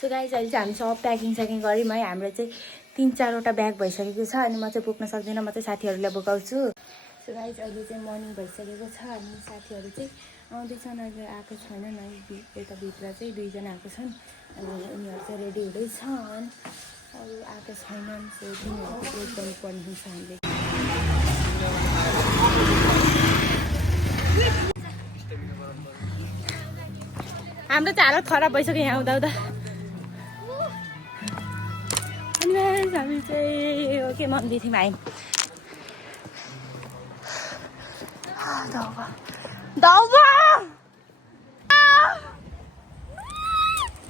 So guys अहिले चाहिँ हामी सब प्याकिङ गऱ्यौँ है। हाम्रो चाहिँ 3-4वटा ब्याग भइसकेको छ अनि म चाहिँ बोक्न सक्दिनँ, म चाहिँ साथीहरूलाई बोकाउँछु। सो गाइस अहिले चाहिँ मर्निङ भइसकेको छ अनि साथीहरू चाहिँ आउँदैछन्, अहिले आएको छैनन् है। यताभित्र चाहिँ 2जना आएको छन् अनि उनीहरू चाहिँ रेडी हुँदैछन्, अरू आएको छैनन्। सो तिनीहरूको वेट गर्नुपर्ने हुन्छ हामीले। हाम्रो चाहिँ हालत खराब भइसक्यो यहाँ आउँदा आउँदा। अनि हामी चाहिँ के मन्दिर थियौँ आयौँ। दाउबा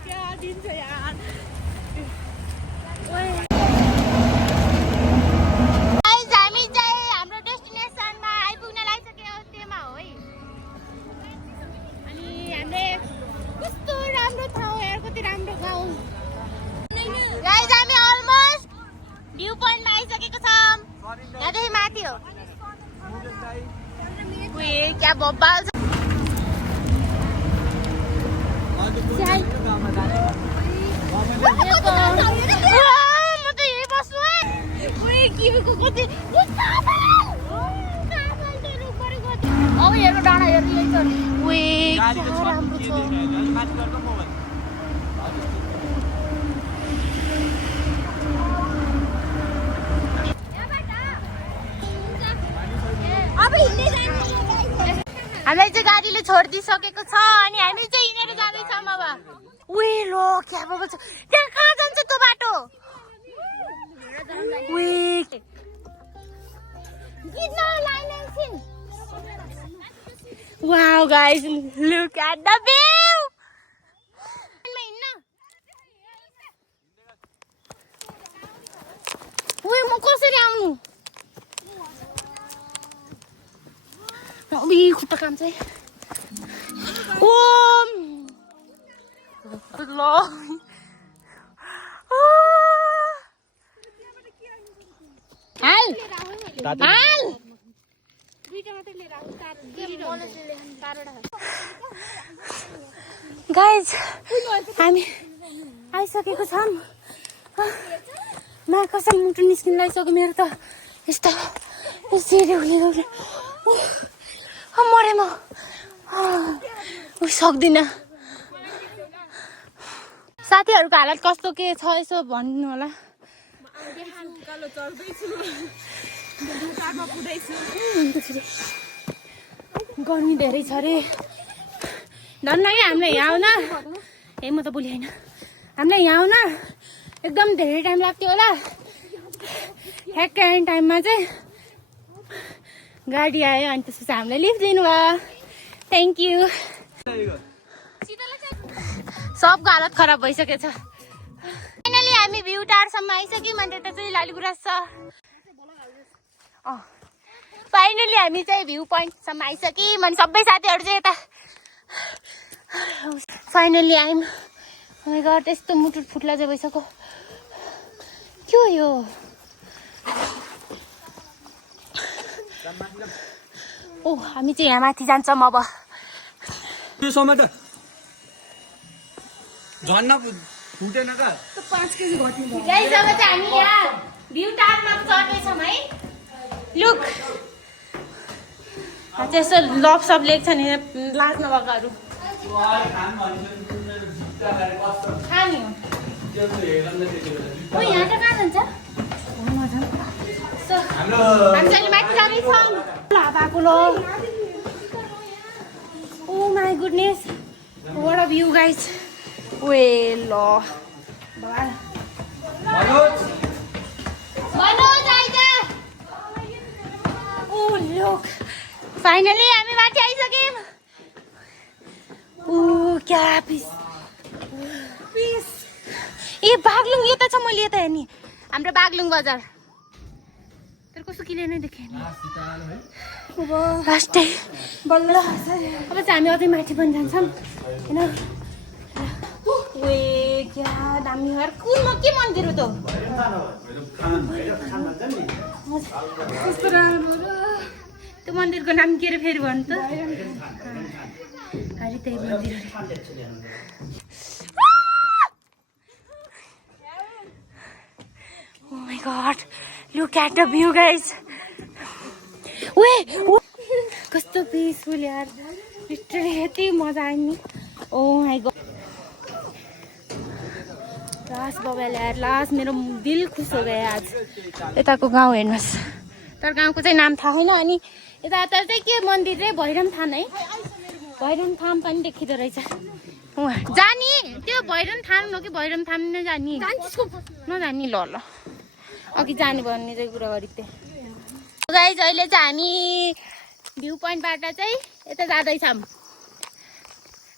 क्या दिन छ यार। हामी चाहिँ हाम्रो डेस्टिनेसनमा आइपुग्न लागिसक्यो, त्यहीमा हो है। अनि हामीले कस्तो राम्रो ठाउँ यार, कति राम्रो गाउँ। गाइस हामी अलमोस्ट भ्यू पोइन्टमा आइसकेको छौँ। यहाँदेखि माथि हो। उयो क्या बब्बाल छ। म त यही बस्छु है। उयो किवीको कति अब हेर्नु डाँडा हेर्नु यही छ। उयो क्या राम्रो छ। हामीलाई चाहिँ गाडीले छोडिदिइसकेको छ अनि हामी चाहिँ हिँडेर जाँदैछौँ अब। उयो लो क्या बाबा छ त्यहाँ, कहाँ जान्छ त्यो बाटो? Wow guys, look at the view. उयो म कसरी आउनु? खुट्टा काम चाहिँ ओम ल हाल हाल गाइस हामी आइसकेको छौँ। मा कसम मुटु निस्किन लागिसक्यो मेरो त। यस्तो सिडी उहिले मरे म सक्दिनँ। साथीहरूको हालत कस्तो के छ यसो भन्नु होला। गर्मी धेरै छ अरे। धन्न कि हामीलाई यहाँ आउन, ए म त बोली होइन, हामीलाई यहाँ आउन एकदम धेरै टाइम लाग्थ्यो होला। ठ्याक्कै आउने टाइममा चाहिँ गाडी आयो अनि त्यसपछि हामीलाई लिफ्ट दिनुभयो। Thank you. सबको हालत खराब भइसकेको छ। फाइनली हामी भ्यू टावरसम्म आइसक्यौँ अनि त्यता चाहिँ लालीगुराँस छ। फाइनली हामी चाहिँ भ्यू पोइन्टसम्म आइसक्यौँ अनि सबै साथीहरू चाहिँ यता फाइनली आयौँ। माइ गॉड त्यस्तो मुटु फुट्ला चाहिँ भइसक्यो। के हो यो? ओ हामी चाहिँ यहाँ माथि जान्छौँ अब। गाइस अब चाहिँ हामी यहाँ भ्यू टावरमा चढ्दैछौँ है। लुक त्यस्तो लप सप लेख्छ नि लाज नभएकोहरू खाने हो। यहाँ चाहिँ कहाँ जान्छ? हामी चाहिँ माथि जाँदैछौँ। लाभाको लो oh my goodness what a view guys. वे लो ओ लुक फाइनली हामी माथि आइसक्यौँ। ओ क्या पिस पिस। ए बागलुङ यता छ, मैले यता हेर्ने हाम्रो बागलुङ बजार। तर कस्तो क्लियर नै देखेँ लास्टै बल्ल। अब चाहिँ हामी अझै माथि पनि जान्छौँ होइन। वे क्या दामी यार। कुनमा के मन्दिर हो त? कस्तो राम्रो। त्यो मन्दिरको नाम के रे फेरि भन्नु त? अरे त्यही मन्दिर। god. Look at the view, guys. Wait. कस्तो peaceful यार. Literally यति मजा आयो नि. Oh my god. लास्ट बबाले यार लास्ट मेरो दिल खुस हो गयो आज. यताको गाउँ हेर्नुहोस्. तर गाउँको चाहिँ नाम थाहा छैन अनि यता चाहिँ के मन्दिर रे भैरम थान है. भैरम थान पनि देखिँदो रहेछ. जानी त्यो भैरम थान हो कि भैरम थान नजानी नजानी ल ल अघि जाने भन्ने चाहिँ कुरा गरेको थिएँ. गाइज अहिले चाहिँ हामी भ्यू पोइन्टबाट चाहिँ यता जाँदैछौँ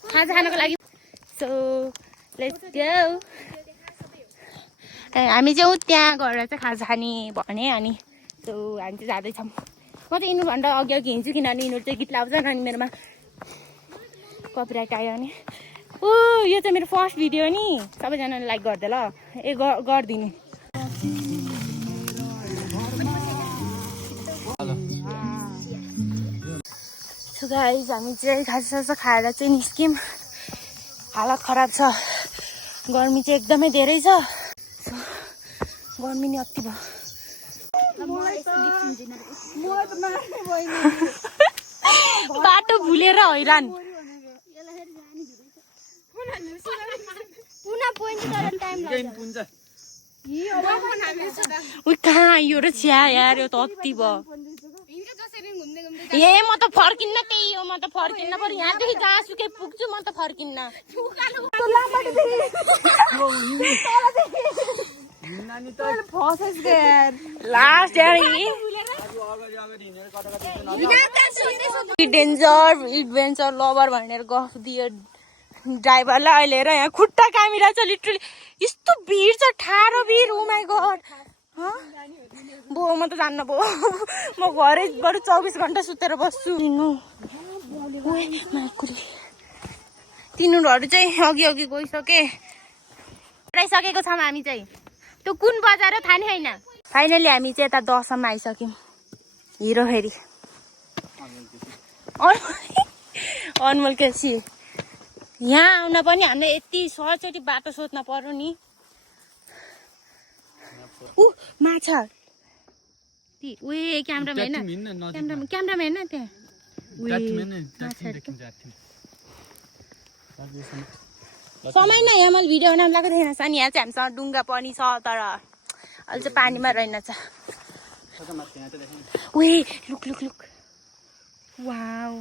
खाजा खानको लागि. So let's go. हामी चाहिँ त्यहाँ गएर चाहिँ खाजा खाने भने अनि सो हामी चाहिँ जाँदैछौँ. म चाहिँ यिनीहरूभन्दा अघि अघि हिँड्छु किनभने यिनीहरू चाहिँ गीत लाउँछन् अनि मेरोमा कपिराइट आयो भने. ओ यो चाहिँ मेरो फर्स्ट भिडियो नि सबैजनाले लाइक गरिदियो ल. गरिदिनु. सो गाइज हामी चाहिँ खाजासाजा खाएर चाहिँ निस्क्यौँ. हालत खराब छ. गर्मी चाहिँ एकदमै धेरै छ. गर्मी नि अति भयो. बाटो भुलेर हैरान. कहाँ आयो र चिया यार यो त अति भयो. ए म त फर्किन्न त्यही हो. म त फर्किन्न पर यहाँदेखि जहाँसुकै पुग्छु म त फर्किन्न. लास्ट डेन्जर एडभेन्चर लभर भनेर गफ दियो ड्राइभरलाई. अहिले हेर यहाँ खुट्टा कामिरहेछ लिटरली. यस्तो भिड छ ठाडो भिड. ओ माई गड. बो म त जान्न बो. म घरैबाट 24 घन्टा सुतेर बस्छु. तिनीहरू चाहिँ अघि अघि गइसके. गइसकेको छौँ हामी चाहिँ. त्यो कुन बजार हो थाहा नै छैन. फाइनली हामी चाहिँ यता 10 सम्म आइसक्यौँ. हिरो फेरि अनमोल केसी. यहाँ आउन पनि हामीले यति सहजचोटि बाटो सोध्न पर्यो नि. माछा उयो क्यामेराम्यान क्यामेराम्यान त्यहाँ समय नै यहाँ मैले भिडियो बनाउनु लगाएको थिएन. सानी यहाँ चाहिँ हामीसँग डुङ्गा पनि छ तर अहिले चाहिँ पानीमा रहेनछ. Look look look. वाउ.